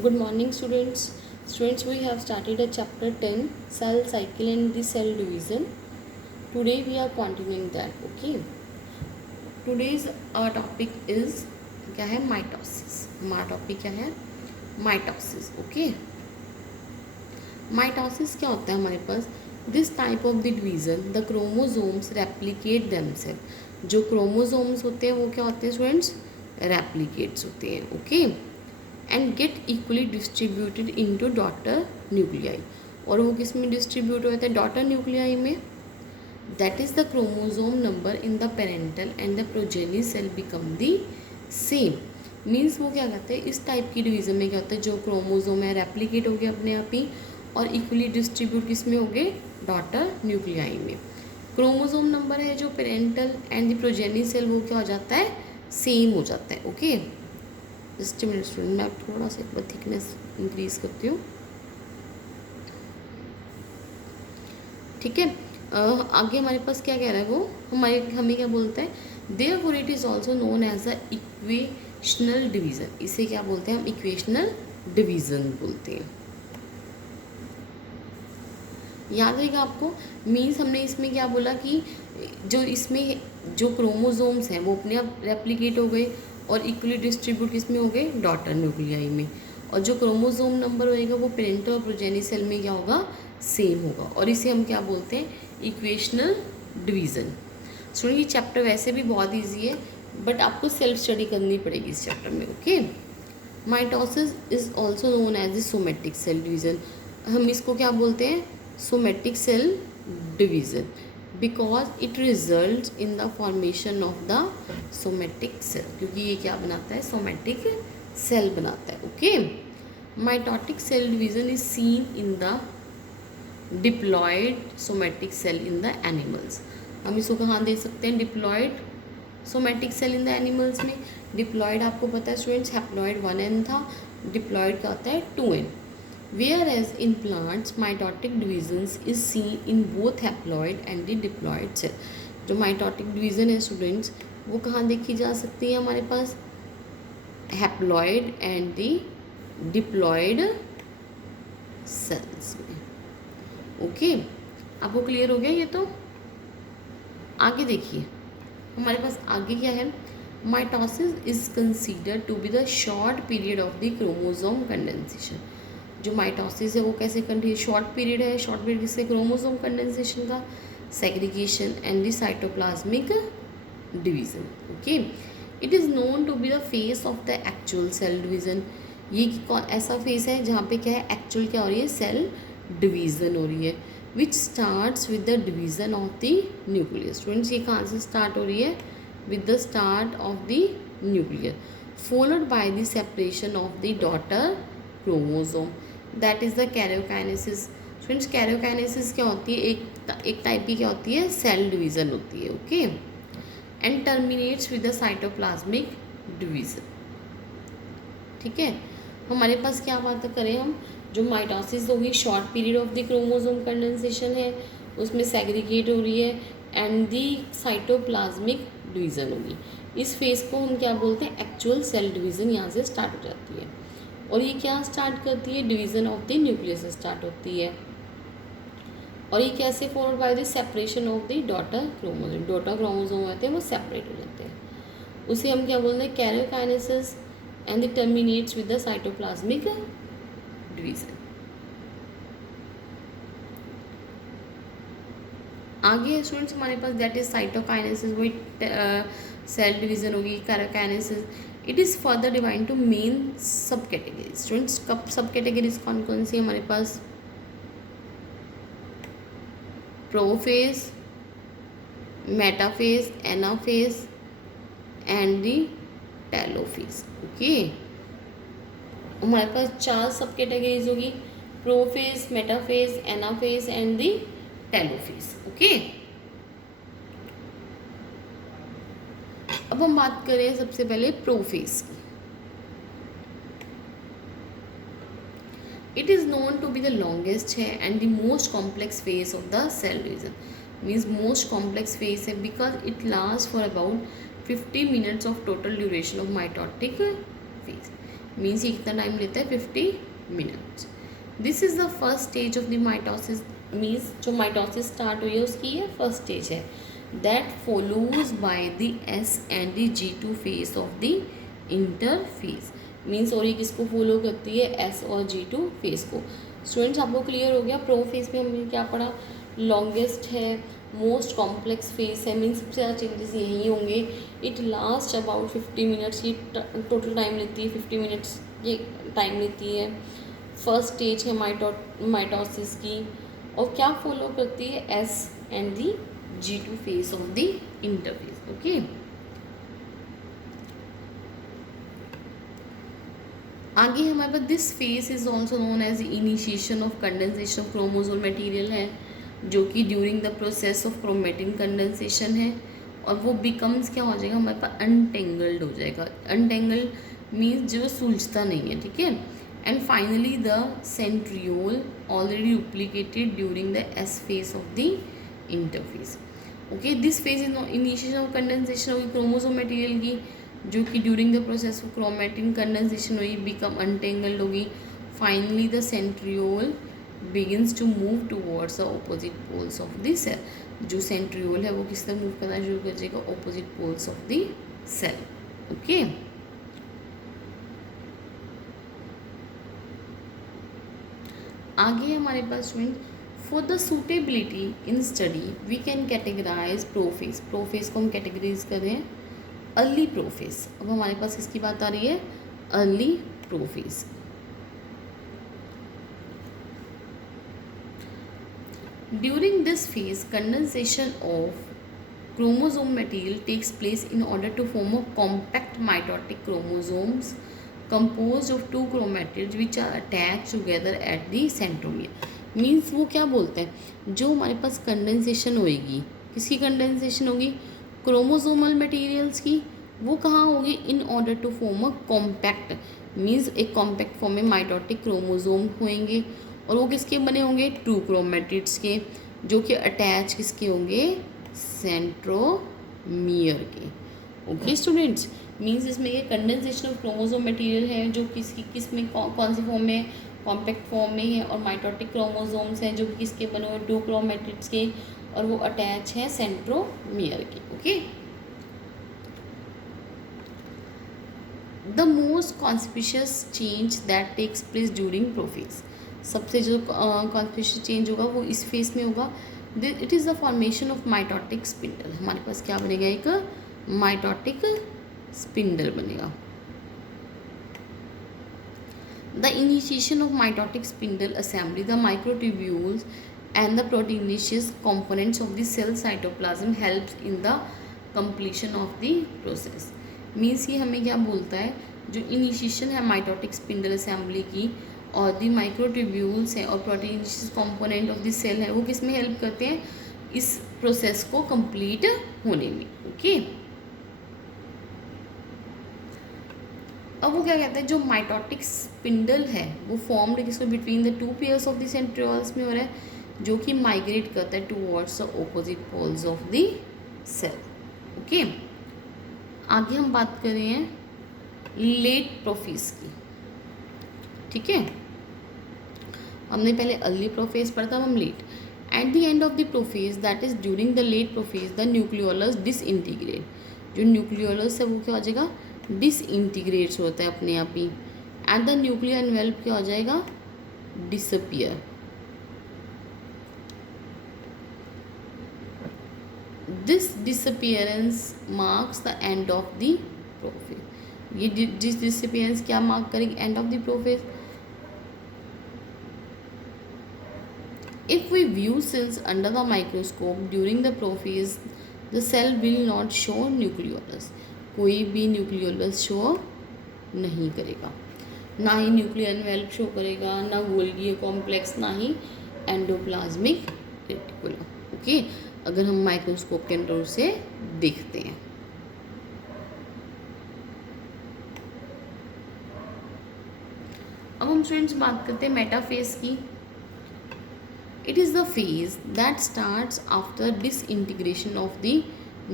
Good morning, students. Students, we have started a chapter 10 cell cycle and the cell division. Today we are continuing that. Okay. Today's our topic is क्या है mitosis. हमारा topic क्या है mitosis. Okay. Mitosis क्या होता है हमारे पास. This type of the division the chromosomes replicate themselves. जो क्रोमोसोम्स होते हैं वो क्या होते हैं स्टूडेंट्स, रेप्लिकेट्स होते हैं. Okay. And get equally distributed into daughter nuclei. और वो किस में डिस्ट्रीब्यूट होते हैं, डॉटर न्यूक्लियाई में. That is the chromosome number in the parental and the progeny cell become the same. Means वो क्या कहते हैं, इस टाइप की डिवीज़न में क्या होता है, जो क्रोमोसोम है रेप्लिकेट हो गया अपने आप ही और इक्वली डिस्ट्रीब्यूट किस में हो गए, डॉटर न्यूक्लियाई में. क्रोमोसोम नंबर है जो parental and the progeny cell वो क्या हो जाता है, सेम हो जाता है. ओके. जस्ट मिनट स्टूडेंट, मैं थोड़ा सा एक बार थिकनेस इंक्रीज करती हूँ. ठीक है. आगे हमारे पास क्या कह रहा है वो, हमें क्या बोलता है, therefore it is also known as a equational division. इसे क्या बोलते हैं हम, इक्वेशनल डिवीज़न बोलते हैं. याद रहेगा आपको. मीन्स हमने इसमें क्या बोला कि जो इसमें जो क्रोमोसोम्स हैं वो अपने आप रेप्लिकेट हो गए और इक्वली डिस्ट्रीब्यूट किस में हो गए, डॉटर न्यूक्लियाई में. और जो क्रोमोसोम नंबर होएगा वो पेरेंटल और प्रोजेनी सेल में क्या होगा, सेम होगा. और इसे हम क्या बोलते हैं, इक्वेशनल डिवीज़न. सुनिए ये चैप्टर वैसे भी बहुत ईजी है बट आपको सेल्फ स्टडी करनी पड़ेगी इस चैप्टर में. Okay. Mitosis is also known as the somatic cell division. हम इसको क्या बोलते हैं, somatic cell division, because it result in the formation of the somatic cell. क्योंकि ये क्या बनाता है, सोमेटिक सेल बनाता है. Okay. Mitotic cell division is seen in the diploid somatic cell in the animals. हम इसको कहाँ दे सकते हैं, diploid somatic cell in the animals में. डिप्लॉयड आपको पता है स्टूडेंट्स, हैप्लॉयड 1n था, डिप्लॉयड का होता है 2n. Whereas in plants, mitotic divisions is seen in both haploid and the diploid cell. जो माइटोटिक डिवीज़न है स्टूडेंट्स वो कहाँ देखी जा सकती है हमारे पास, haploid and the diploid cells में. ओके. आपको क्लियर हो गया ये तो. आगे देखिए हमारे पास आगे क्या है, mitosis is considered to be the short period of the chromosome condensation. जो माइटोसिस है वो कैसे कंटिन्यू, शॉर्ट पीरियड है. शॉर्ट पीरियड किससे, क्रोमोसोम कंडेंसेशन का, segregation and the cytoplasmic division. Okay. It is known to be the phase of the actual cell division. ये ऐसा face है जहाँ पे क्या है, एक्चुअल क्या हो रही है, सेल डिवीज़न हो रही है. विच starts with the division of the nucleus. Students ये कहाँ से स्टार्ट हो रही है, with the start of the nuclear, followed by the separation of the daughter chromosome. That is the karyokinesis. Friends karyokinesis क्या होती है, एक टाइप की क्या होती है, सेल डिवीज़न होती है. Okay. And terminates with the cytoplasmic division. ठीक है. हमारे पास क्या बात करें हम, जो माइटोसिस होगी short period of the chromosome condensation है, उसमें सेग्रीगेट हो रही है एंड दी साइटोप्लाज्मिक डिवीज़न होगी. इस फेज़ को हम क्या बोलते हैं, एक्चुअल सेल डिवीज़न यहाँ से स्टार्ट हो जाती है. और ये क्या स्टार्ट करती है, division of the nucleus start होती है. और ये कैसे followed by the separation of the daughter chromosome. Daughter chromosome होते हैं वो सेपरेट हो जाते हैं. उसे हम क्या बोलते हैं, karyokinesis and it terminates with the cytoplasmic division. आगे स्टूडेंट्स हमारे पास दैट इज साइटोकाइनेसिस, वही सेल डिवीज़न होगी. Karyokinesis it is further divide to main sub categories. Students कब सब कैटेगरीज कौन कौन सी हमारे पास, prophase, metaphase, anaphase and the telophase. Okay. हमारे पास 4 सब कैटेगरीज होगी, prophase, metaphase, anaphase and the telophase. Okay. अब हम बात करें सबसे पहले प्रोफेज की. It is known to be the longest है and the most complex phase of the cell division. Means most complex phase है because it last for about 50 minutes of total duration of mitotic phase. Means ये कितना time लेता है 50 minutes. This is the first stage of the mitosis, means जो mitosis start हुई है उसकी ये फर्स्ट स्टेज है। That follows by the S and the G2 phase of the interphase, means और ये किसको फॉलो करती है, S और G2 फेज को। स्टूडेंट्स आपको क्लियर हो गया। प्रो फेज में हमने क्या पढ़ा, लॉन्गेस्ट है, मोस्ट कॉम्प्लेक्स फेस है, मीन्स सबसे ज़्यादा चेंजेस यही होंगे। इट लास्ट अबाउट 50 मिनट्स, ये टोटल टाइम लेती है 50 मिनट्स ये टाइम लेती है। फर्स्ट स्टेज है माइटोसिस की, और क्या फॉलो करती है, S and the G2 phase of the interphase. Okay, आगे हमारे पास this phase is also known as initiation of condensation of chromosome material है, जो कि during the process of chromatin condensation है, और वो बिकम्स क्या हो जाएगा, हमारे पास अनटेंगल्ड हो जाएगा। अनटेंगल्ड मीन्स जो सुलझता नहीं है, ठीक है। And finally the centriole already duplicated during the S phase of the interphase. Okay, this phase is initiation of condensation होगी क्रोमोसोम मटेरियल की, जो कि during the process of chromatin condensation हुई, बिकम अनटेंगल्ड होगी। Finally the centriole begins to move towards the opposite poles of the cell, जो centriole है वो किस तरह मूव करना शुरू कर देगा, opposite poles of the cell. Okay, आगे हमारे पास student, for the suitability in study we can categorise prophase. Prophase को हम कैटेगराइज करें अर्ली प्रोफेज। अब हमारे पास किसकी बात आ रही है, early prophase. During this phase, condensation of chromosome material takes place in order to form a compact mitotic chromosomes composed of two chromatids which are attached together at the centromere. Means वो क्या बोलते हैं, जो हमारे पास condensation होएगी, किसकी condensation होगी, chromosomal materials की, वो कहाँ होगी, in order to form a compact, means एक कॉम्पैक्ट फॉर्म में माइटोटिक क्रोमोसोम होंगे, और वो किसके बने होंगे, टू क्रोमेटिड्स के, जो कि अटैच किसके होंगे, सेंट्रोमियर के। ओके स्टूडेंट्स, मींस इसमें ये कंडेंसेशन ऑफ क्रोमोसोम मटेरियल है, जो किस में कौन सी फॉर्म में, कॉम्पैक्ट फॉर्म में है, और माइटोटिक क्रोमोसोम्स हैं जो कि किसके बने हुए, टू क्रोमेटिड्स के, और वो अटैच है सेंट्रोमियर के। Okay, the most conspicuous change that takes place during prophase, सबसे जो कॉन्स्पिशियस चेंज होगा वो इस फेस में होगा। It is the formation of mitotic spindle. हमारे पास क्या बनेगा, एक माइटोटिक स्पिंडल बनेगा। The initiation of mitotic spindle assembly, the microtubules and the proteinaceous components of the cell cytoplasm helps in the completion of the process. Means ये हमें क्या बोलता है, जो इनिशिएशन है माइटोटिक स्पिंडल असेंबली की, और दी माइक्रोट्यूब्यूल्स है और proteinaceous component of the cell है, वो किस में हेल्प करते हैं, इस प्रोसेस को कंप्लीट होने में। ओके, अब वो क्या कहते हैं, जो माइटोटिक स्पिंडल है वो फॉर्म्ड किसको, between the two pairs of the centrioles में हो रहा है, जो कि माइग्रेट करता है towards the opposite poles of the cell. Okay, आगे हम बात कर रहे हैं लेट प्रोफेज की, ठीक है। हमने पहले अर्ली प्रोफेज पढ़ा था, हम late. At the end of the prophase, that is during the late prophase, the nucleolus disintegrate, जो न्यूक्लियोलस है वो क्या हो जाएगा, डिसइंटीग्रेट्स होता है अपने आप ही। एट द न्यूक्लियर एनवेल्प क्या हो जाएगा, disappear. This disappearance marks the end of the prophase. ये डिसअपियरेंस क्या मार्क करेगी, and of the prophase. If we view cells under the microscope during the prophase, the cell will not show nucleolus. कोई भी nucleolus show नहीं करेगा, ना ही nuclear envelop show करेगा, ना गोल्गी कॉम्प्लेक्स, ना ही एंडोप्लाज्मिक रेटिकुलम। ओके, अगर हम माइक्रोस्कोप के अंदर उसे देखते हैं। अब हम स्टूडेंट्स बात करते हैं मेटाफेज की। It is the phase that starts after disintegration of the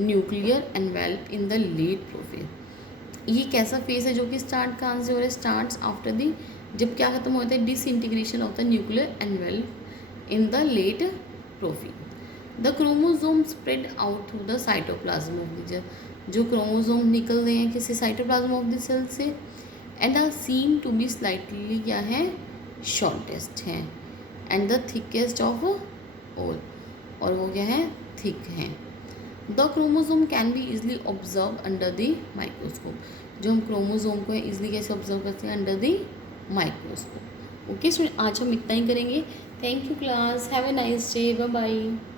nuclear envelope in the late prophase. ये कैसा फेज है जो कि स्टार्ट कहाँ से हो रहा है, स्टार्ट्स आफ्टर दी, जब क्या खत्म होता है, disintegration of the nuclear envelope in the late prophase. The chromosome spread out through the cytoplasm of the cell, जो क्रोमोजोम निकल रहे हैं किसी साइटोप्लाज्म ऑफ द सेल से, and are seen to be slightly क्या है, शॉर्टेस्ट है, and the thickest of all, और वो क्या है, थिक है। The chromosome can be easily observe under the microscope, जो हम क्रोमोजोम को इजली कैसे ऑब्जर्व करते हैं, under the microscope. Okay student, आज हम इतना ही करेंगे। Thank you class, have a nice day, bye bye.